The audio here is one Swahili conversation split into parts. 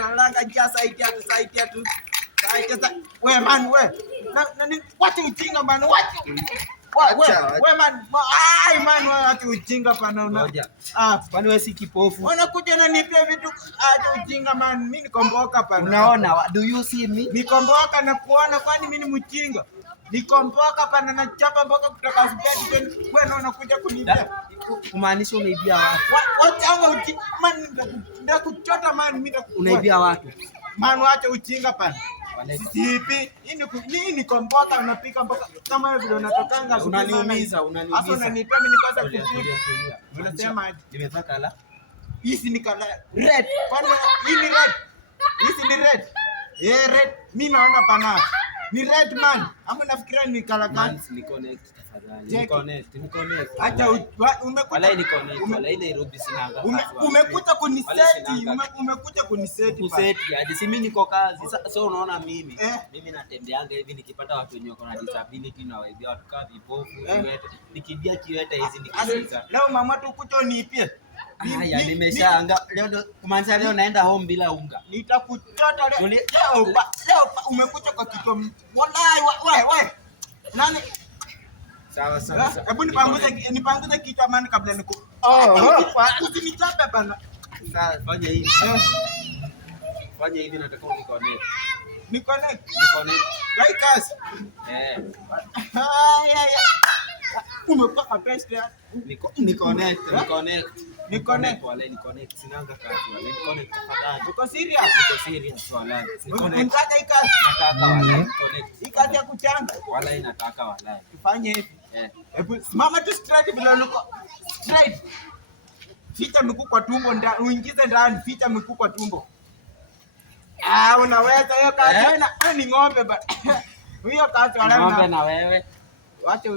langa kia saidia tu. We man we. Nani wacha ujinga man wacha. We man. Ai man wacha ujinga pana una. Kwani wewe si kipofu? Unakuja unanipia vitu acha ujinga man. Mimi nikomboka pana. Unaona? Do you see me? Nikomboka na kuona kwani mimi ni mjinga. Nikomboka pana na chapa mboka kutoka hospitali. Wewe unakuja kunibia. Kumaanisha unaibia watu. Wacha ujinga man ndakuchota man mimi unaibia watu. Man wacha ujinga pana. Sipi, hii ni komboka unapika mboka kama vile unatokanga unaniumiza. Hapo unanipea mimi nikosa kupika. Unasema aje? Nimevaa kala. Hizi ni kala red. Kwani hii ni red? Hizi ni red. Red. Mimi naona pana. Ni red man. Ama nafikiria ni kala gani? Ni connect tafadhali. Ni connect. Acha umekuja. Wala ni connect. Wala ile Nairobi sinanga. Umekuja kuniseti. Umekuja kuniseti. Kuseti hadi si mimi niko kazi. Sasa unaona mimi natembeanga hivi nikipata watu wenye wako na disability na waibia watu kama vipofu. Nikibia kiwete hizi nikisiza. Leo mama tu kuja uniipie. Haya nimeshaanga. Leo kumaanisha leo naenda home bila unga. Nitakuchota leo. Leo umekuja kwa kichwa. Wallahi wewe. Nani? Sawa. Hebu nipanguze kichwa man kabla niko. Usinichape bana. Sasa fanya hivi. Fanya hivi nataka uniconnect. Connect. Like us. Umepaka best ya. Ni connect. Wale ni connect. Sinanga kazi wale. Ni connect tafadhali. Uko serious? Niko serious wala. Ni connect. Unataka ikazi? Nataka wala. Connect. Ikazi ya kuchanga. Wala inataka wala. Tufanye hivi. Hebu simama tu straight bila luko. Straight. Ficha miguu kwa tumbo uingize ndani, ficha miguu kwa tumbo. Unaweza hiyo kazi ni ng'ombe bana. Hiyo kazi wala ng'ombe na wewe. Wacha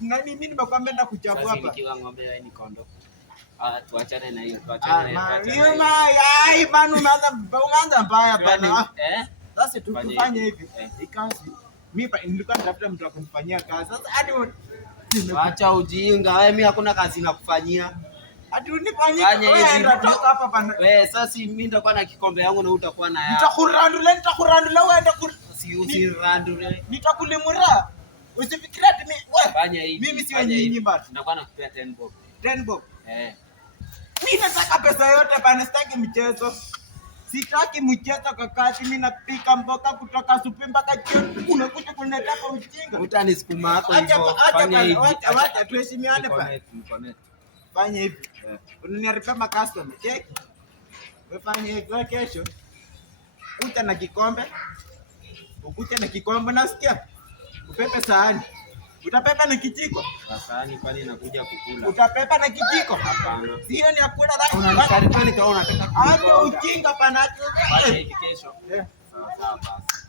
nani mimi nimekwambia ndakuchafua hapa. Sasa nikiwa ng'ombe wewe ni kondoo. Tuachane na hiyo, hiyo ai bana umeanza mbaya bana. Sasa tufanye hivi. Ikazi. Mimi nilikuwa natafuta mtu akunifanyia kazi. Sasa hadi acha ujinga. Wewe mimi hakuna kazi nakufanyia. Hadi unifanyie wewe natoka hapa bana. Wewe sasa mimi nitakuwa na kikombe yangu na utakuwa na yako. Nitakurandula wewe usirandule. Nitakulimura. Usifikirie ati wewe. Fanya hivi. Mimi si nyinyi bana. Nitakuwa nakupea 10 bob. 10 bob. Mimi nataka pesa yote bana, sitaki mchezo. Sitaki mchezo kakati, mimi napika mboka kutoka supi mpaka jioni. Unakuja kuniletea hapa ujinga. Utanisukuma hapo hivyo. Fanya hivi. Acha tuheshimiane bana. Fanya hivi. Unaniharibia customer. Check. Wewe fanya hivi kesho. Uta na kikombe. Ukute na kikombe nasikia. Upepe sahani. Utapepa na kijiko. Sahani kwani inakuja kukula. Utapepa na kijiko? Hapana. Sio ni akula unanikaribia nikaona unataka kula. Hata ujinga pana tu. Hivi kesho. Sawa basi.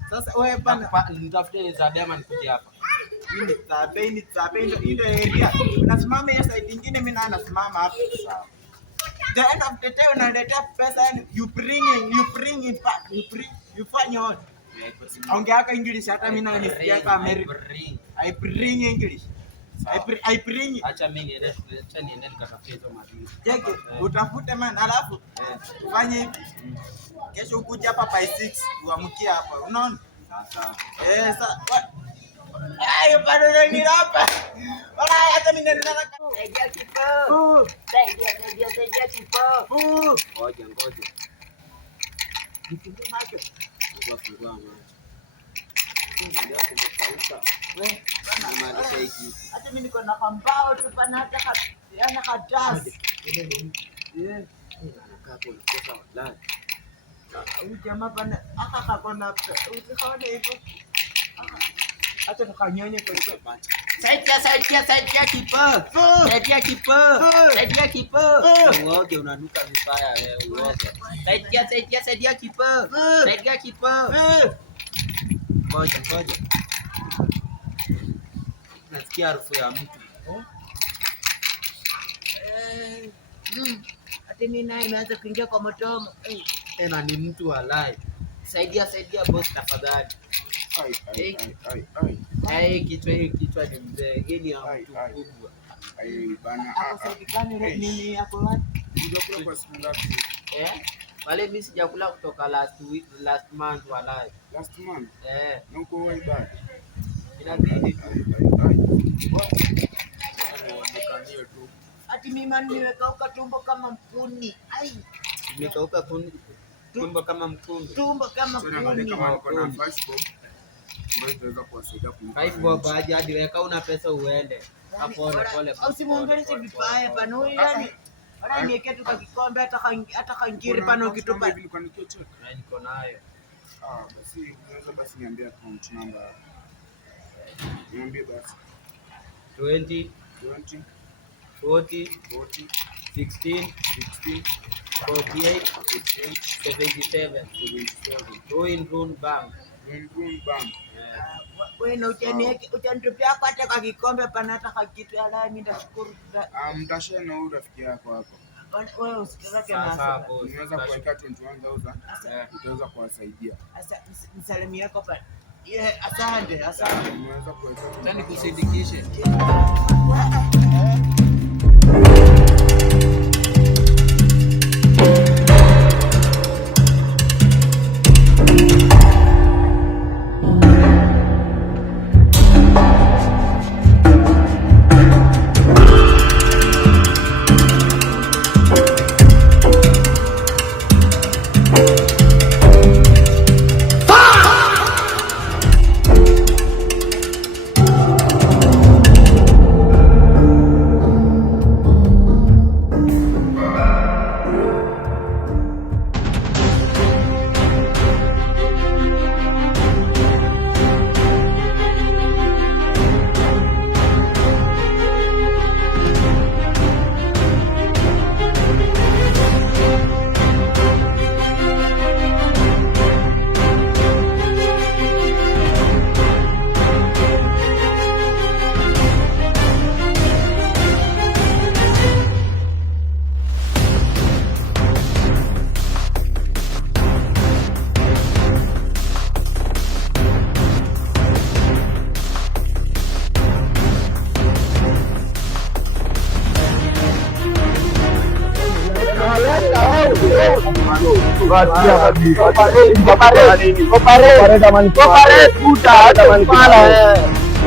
Sasa wewe bana nitafute Zadema nikuje hapa. Mimi tabe ndio area. Unasimama ya side nyingine mimi na nasimama hapa. Sawa. The end of the day unaletea pesa and you bring in back. You fanya what? Ongea English hata mimi na nisikia kama America. I bring English. I bring. Acha mimi niende nikatafute hizo madini. Jeke, utafute man alafu ufanye hivi. Kesho ukuje hapa by 6 uamkie hapa. Unaona? Sasa. Sasa. Ayo bado ni hapa. Wala hata mimi nenda saidia kipo. Saidia kipo. Ngoja. Nifungue macho. Fungua macho. Ndio kumekauka. Wewe unamaanisha hiki. Hata mimi niko na kambao tu pana hata yana kadasi. Anakaa kwa kosa wala. Huyu jamaa pana akakona usione hivyo. Acha tukanyonye kwa hiyo bata. Saidia kipo. Uoge unanuka vibaya wewe uoge. Saidia kipo. Ngoja. Nasikia harufu ya mtu. Hata mimi naye imeanza kuingia kwa motomo. Tena ni mtu alive. Saidia boss tafadhali. Kichwa ni mzee. Geni ya mtu kubwa. Bana. Hapo nini hapo wapi? Ndio kwa simu ngapi? Wale mimi sijakula kutoka last month walai. Last month. Na uko wewe bado. Inabidi tu. Ati mimi nimekauka tumbo kama mpuni. Nimekauka tumbo kama mkungu. Tumbo kama mpuni. Kama uko na five bob aje hadi weka una pesa uende. Pole. Usimuongeleshe vibaya bana. Huyu yani Ora niweke tu kwa kikombe hata kangiri pana ukitupa. Niko nayo. Basi unaweza basi niambie account number. Niambie basi. 20 40 16 48 77. Run bank. Wewe na utanitupia hata kwa kikombe pana hata kwa kitu ala mimi ndashukuru. Mtashare na huyu rafiki yako hapo. Wewe usikizake na unaweza kuweka 21000 utaweza kuwasaidia. Msalimi yako pale. Asante. Unaweza kuweka. Tani kusindikishe.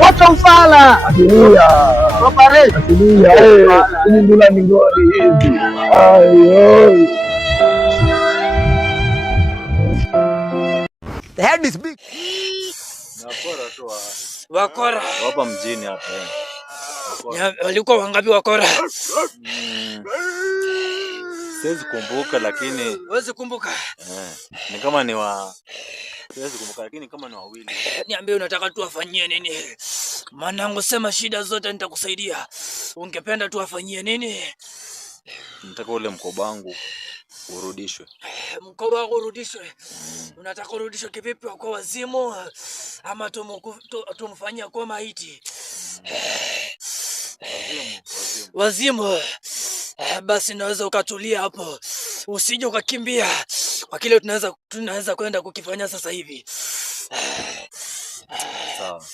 Wacha ufala. Hii ndula ni ngori hizi. The head is big. Wakora. Hapa mjini hapa. Walikuwa wangapi wakora? Siwezi kumbuka lakini Huwezi kumbuka? Ni kama ni siwezi kumbuka lakini kama ni wawili. Niambie unataka tuwafanyie nini? Manangu sema shida zote nitakusaidia. Ungependa tuwafanyie nini? Nataka ule mkoba wangu urudishwe. Mkoba wako urudishwe? Unataka urudishwe kivipi, kwa wazimu ama tumfanyia kwa maiti? Wazimu. Basi naweza ukatulia hapo. Usije ukakimbia kwa kile tunaweza kwenda kukifanya sasa hivi. Sawa.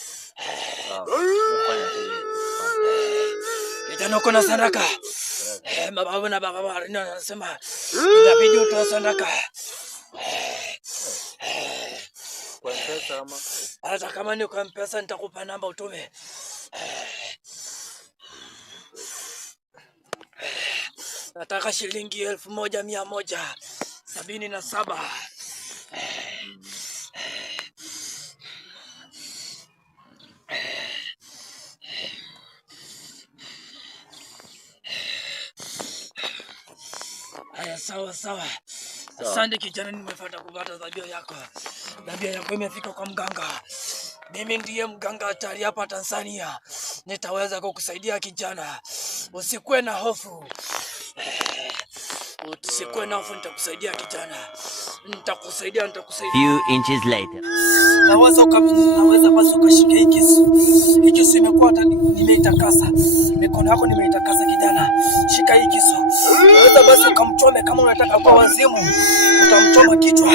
Kijana uko na sadaka. Mababu na baba wanasema inabidi utoe sadaka. Kwa pesa ama? Hata kama ni kwa pesa nitakupa namba utume. Nataka shilingi 1177. Haya, sawa. Asante kijana, nimefuata kupata dhabia yako. Dhabia yako imefika kwa mganga. Mimi ndiye mganga hatari hapa Tanzania. Nitaweza kukusaidia kijana. Usikuwe na hofu. Nitakusaidia kijana. Nitakusaidia. Few inches later. Naweza basi ukashika hii kisu. Hii kisu imekuwa nimeitakasa. Mikono yako nimeitakasa kijana. Shika hii kisu. Naweza basi ukamchome kama unataka kwa wazimu. Utamchoma kichwa.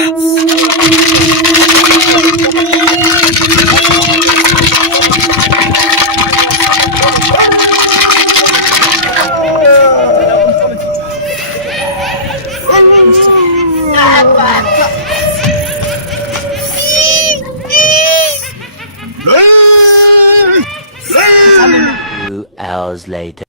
hours later.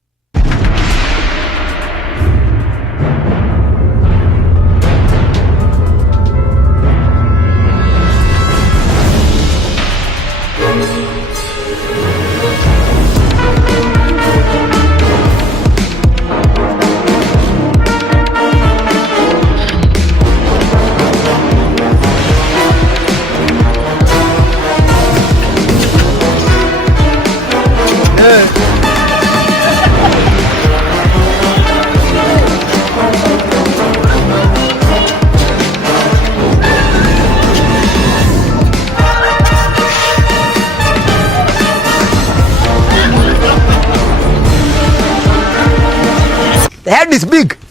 The head is big.